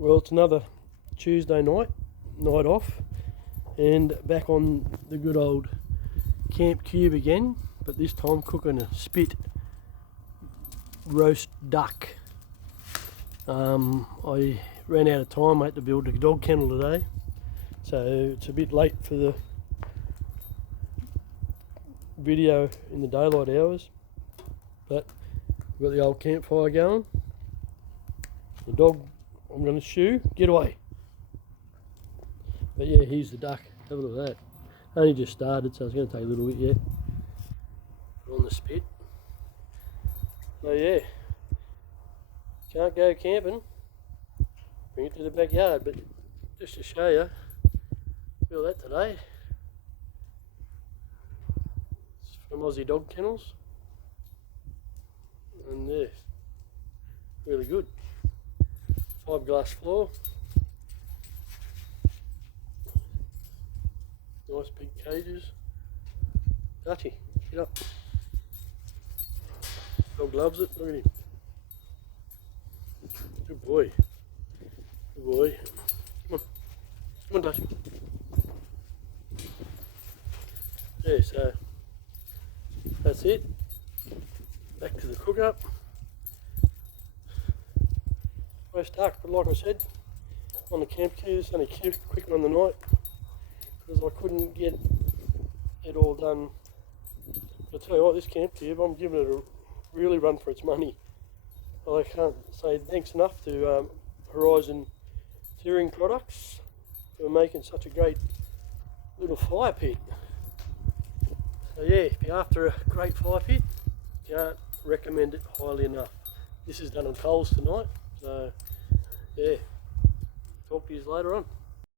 Well, it's another Tuesday night off, and back on the good old CAMPQUBE again, but this time cooking a spit roast duck. I ran out of time. I had to build a dog kennel today, so it's a bit late for the video in the daylight hours, but we've got the old campfire going. The dog I'm going to shoo, get away. But yeah, here's the duck. Have a look at that. Only just started, so it's going to take a little bit yet. Put on the spit. So yeah, can't go camping. Bring it to the backyard, but just to show you, feel that today. It's from Aussie Dog Kennels, and yeah, really good. 5-glass floor. Nice big cages. Dutchy, get up. Dog loves it, look at him. Good boy. Good boy. Come on Dutchy. Yeah, so that's it. Back to the cook up. Roast duck, but like I said, on the CAMPQUBE, it's only quick on the night because I couldn't get it all done. But I tell you what, this CAMPQUBE, I'm giving it a really run for its money. I can't say thanks enough to Horizon Touring Products for making such a great little fire pit. So yeah, if you're after a great fire pit, can't recommend it highly enough. This is done on coals tonight, so yeah, talk to you later on.